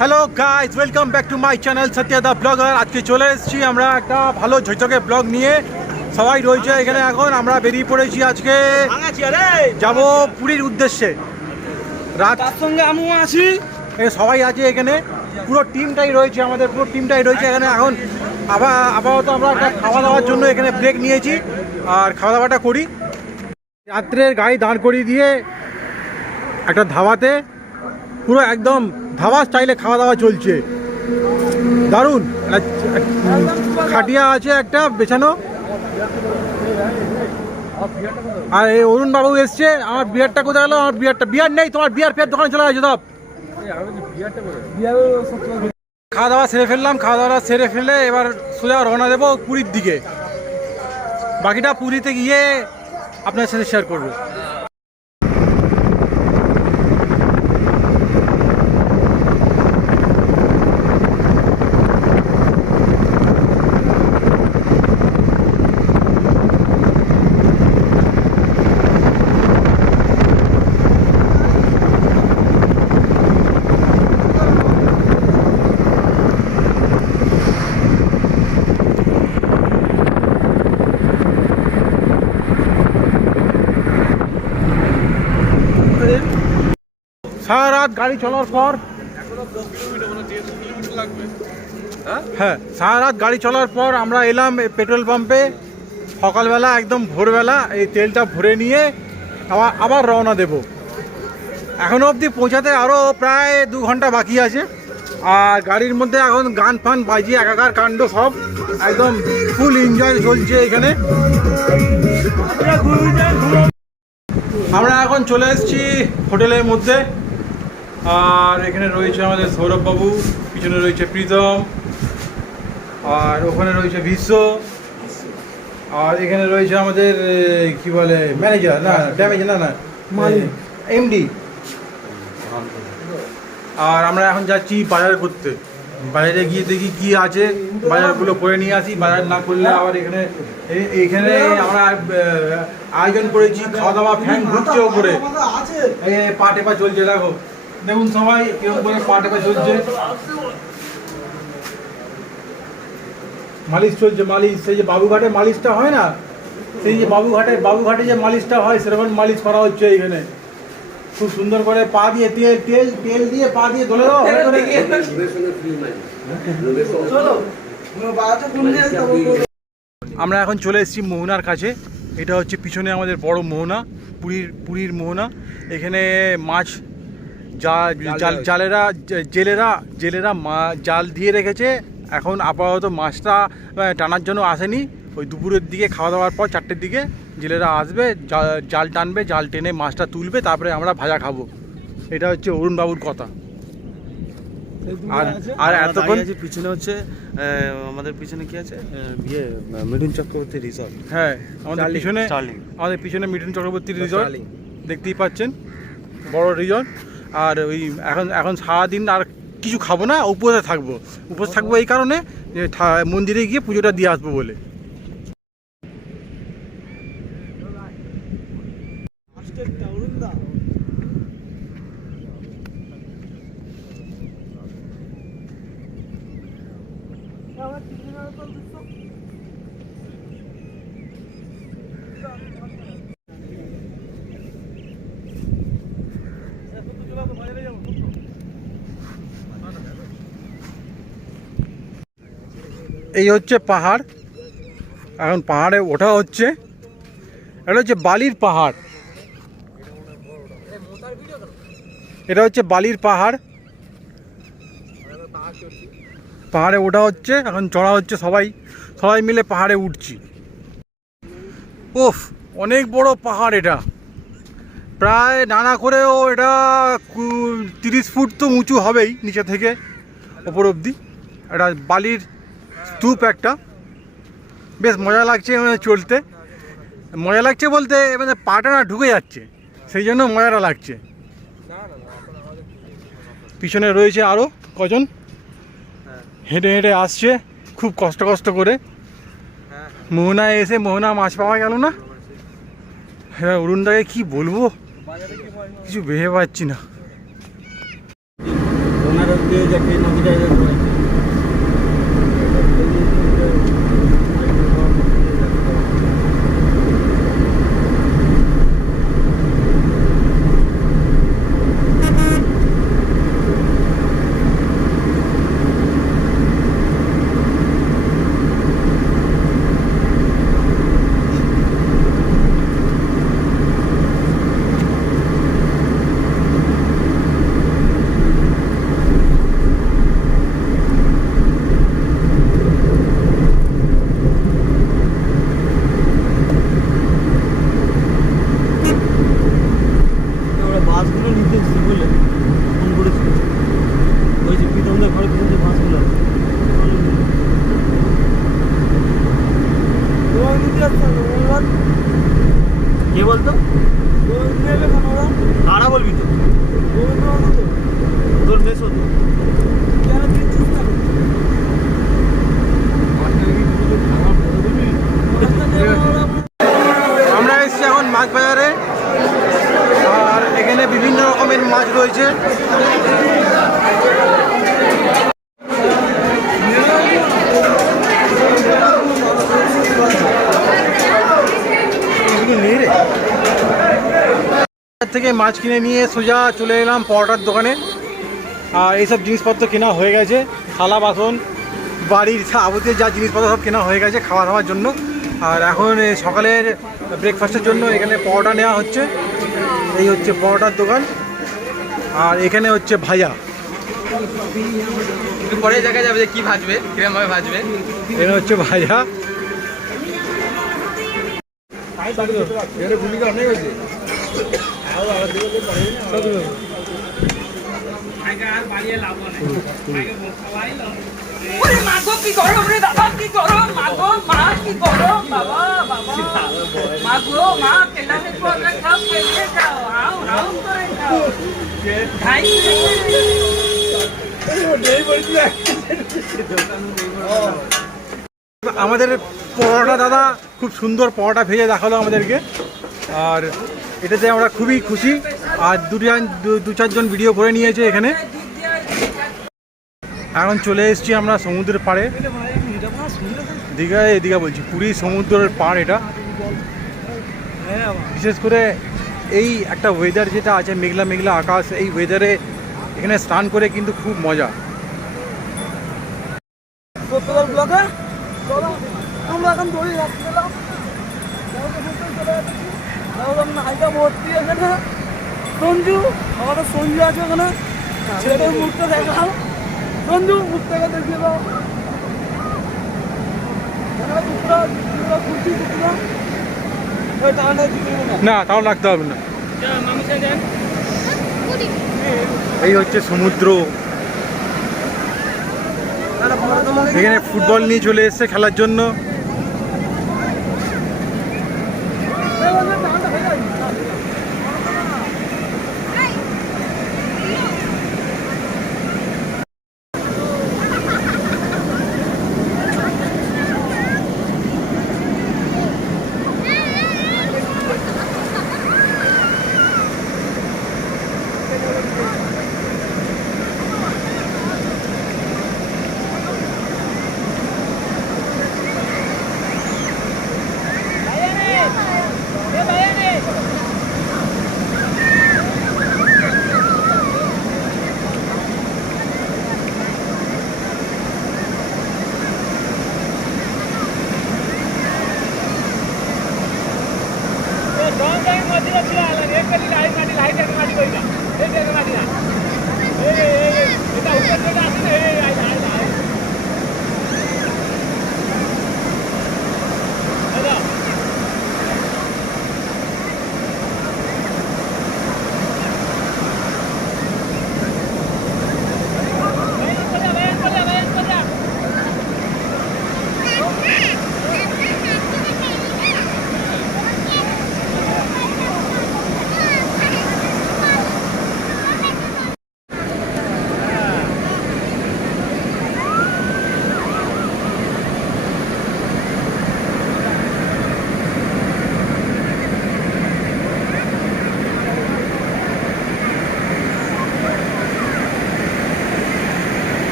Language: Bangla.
Hello guys, welcome back to my channel Satyada blogger. আজকে চলে এসেছি আমরা একটা ভালো ঝকঝকে ব্লগ নিয়ে। সবাই রয়েছে এখানে। এখন আমরা বেরিয়ে পড়েছি, আজকে যাব পুরীর উদ্দেশ্যে। রাত সঙ্গে আমিও আছি, সবাই আছে এখানে, পুরো টিমটাই রয়েছে, আমাদের পুরো টিমটাই রয়েছে এখানে। এখন আপাতত আমরা একটা খাওয়া দাওয়ার জন্য এখানে ব্রেক নিয়েছি, আর খাওয়া দাওয়াটা করি। রাত্রের গাড়ি দাঁড় করিয়ে দিয়ে একটা ধাবাতে, পুরো একদম ধাবা স্টাইলে খাওয়া দাওয়া চলছে, দারুণ। খাটিয়া আছে একটা বেছানো, আর এই অরুণ বাবু এসছে। আমার বিয়ারটা কোথায় গেল? আমার বিয়ার নেই। তোমার বিয়ার ফের দোকানে চলে গেছে সব। খাওয়া দাওয়া সেরে ফেললাম, খাওয়া দাওয়া সেরে ফেলে এবার সোজা রওনা দেবো পুরীর দিকে। বাকিটা পুরীতে গিয়ে আপনার সাথে শেয়ার করবো। সারা রাত গাড়ি চলার পর, হ্যাঁ সারা রাত গাড়ি চলার পর আমরা এলাম পেট্রোল পাম্পে সকালবেলা, একদম ভোরবেলা। এই তেলটা ভরে নিয়ে আবার রওনা দেব। এখনও অবধি পৌঁছাতে আরও প্রায় 2 ঘন্টা বাকি আছে। আর গাড়ির মধ্যে এখন গান ফান বাজিয়ে একাকার কাণ্ড, সব একদম ফুল এনজয় চলছে এখানে। আমরা এখন চলে এসেছি হোটেলের মধ্যে। আর এখানে রয়েছে আমাদের সৌরভবাবু, পিছনে রয়েছে প্রীতম, আর ওখানে রয়েছে বিশ্ব, আর এখানে রয়েছে আমাদের কি বলে ম্যানেজার, না ড্যামেজ না এমডি। আর আমরা এখন যাচ্ছি বাজার করতে। বাজারে গিয়ে দেখি কি আছে, বাজারগুলো করে নিয়ে আসি। বাজার না করলে আবার এখানে আমরা আয়োজন করেছি খাওয়া দাওয়া। ফ্যান ঘুরছে ওপরে, পা টেপা চলছে, দেখুন সবাই কেউ করে পা টেপা চলছে, মালিশ চলছে। মালিশ, সেই যে বাবুঘাটে মালিশটা হয় না, সেই যে বাবুঘাটে যে মালিশটা হয়, সেরকম মালিশ করা হচ্ছে এখানে। খুব সুন্দর করে পা দিয়ে তেল দিয়ে পা দিয়ে ধরে দাও। আমরা এখন চলে এসেছি মোহনার কাছে। এটা হচ্ছে পিছনে আমাদের বড় মোহনা, পুরীর মোহনা। এখানে মাছ জেলেরা জাল দিয়ে রেখেছে। এখন আপাতত মাছটা টানার জন্য আসেনি। ওই দুপুরের দিকে খাওয়া দাওয়ার পর 4টের দিকে জেলেরা আসবে, জাল টানবে, জাল টেনে মাছটা তুলবে, তারপরে আমরা ভাজা খাবো। এটা হচ্ছে অরুণ বাবুর কথা। আর এতক্ষণ পিছনে হচ্ছে আমাদের পিছনে কি আছে, মিঠুন চক্রবর্তী রিসর্ট। হ্যাঁ, আমাদের পিছনে মিঠুন চক্রবর্তী রিসর্ট দেখতেই পাচ্ছেন, বড় রিসর্ট। আর ওই এখন সারাদিন আর কিছু খাবো না, উপোসে থাকবো এই কারণে যে মন্দিরে গিয়ে পুজোটা দিয়ে আসবো বলে। এই হচ্ছে পাহাড়, এখন পাহাড়ে ওঠা হচ্ছে। এটা হচ্ছে বালির পাহাড়, এটা হচ্ছে বালির পাহাড়। পাহাড়ে ওঠা হচ্ছে, এখন চড়া হচ্ছে, সবাই মিলে পাহাড়ে উঠছি। ওফ, অনেক বড় পাহাড় এটা, প্রায় নানা করেও এটা 30 ফুট তো উঁচু হবেই নিচে থেকে। ওপর অবধি। একটা বালির স্তূপ একটা, বেশ মজা লাগছে মানে চলতে। মজা লাগছে বলতে মানে পাটা না ঢুকে যাচ্ছে, সেই জন্য মজাটা লাগছে। পিছনে রয়েছে আরও কজন হেঁটে হেঁটে আসছে খুব কষ্ট করে। মোহনায় এসে মোহনা মাছ পাওয়া গেল না। হ্যাঁ, অরুণদাকে কি বলবো, কিছু ভেবে পাচ্ছি না। বাসগুলো নিতে এসেছি বুঝলে, ফোন করেছি ওই যে প্রীতমদের ঘরে পিছনে যে বাসগুলো আছে কে বলতো কারা বলবি তো তোর মেসো তো আমরা এসেছি এখন মাছ বাজারে, আর এখানে বিভিন্ন রকমের মাছ রয়েছে। থেকে মাছ কিনে নিয়ে সোজা চলে এলাম পরোটার দোকানে। আর এইসব জিনিসপত্র কেনা হয়ে গেছে, থালা বাসন বাড়ির যাবতীয় যা জিনিসপত্র সব কেনা হয়ে গেছে খাওয়া দাওয়ার জন্য। আর এখন সকালের ব্রেকফাস্টের জন্য এখানে পরোটা নেওয়া হচ্ছে। এই হচ্ছে পরোটার দোকান, আর এখানে হচ্ছে ভাজা। একটু পরে দেখা যাবে যে কি ভাজবে, কিরমভাবে ভাজবে। এখানে হচ্ছে ভাজা। ওরে মাগো কি গরম রে বাবা, কি গরম মাগো, মা কি গরম বাবা, বাবা মাগো, মা কেলাতে পড়া খাও, খেয়ে যাও, আও আও করে খাও খাই। আমাদের পরোটা দাদা খুব সুন্দর পরোটা ভেজে দেখালো আমাদেরকে, আর এটাতে আমরা খুবই খুশি। আর দু চারজন ভিডিও করে নিয়েছে এখানে। এখন চলে এসেছি আমরা সমুদ্রের পাড়ে, দীঘা বলছি, পুরী সমুদ্রের পাড় এটা। বিশেষ করে এই একটা ওয়েদার যেটা আছে, মেঘলা মেঘলা আকাশ, এই ওয়েদারে এখানে স্নান করে কিন্তু খুব মজা। আমরা এখন দড়ি রাখছিলাম, ভর্তি এখানে সঞ্জু, আমাদের সঞ্জু আছে ওখানে, ছেলেটার মুখটা দেখাও, সঞ্জু মুখটাকে দেখিয়ে দাও। না তাও লাগতে হবে না। এই হচ্ছে সমুদ্র। এখানে ফুটবল নিয়ে চলে এসেছে খেলার জন্য।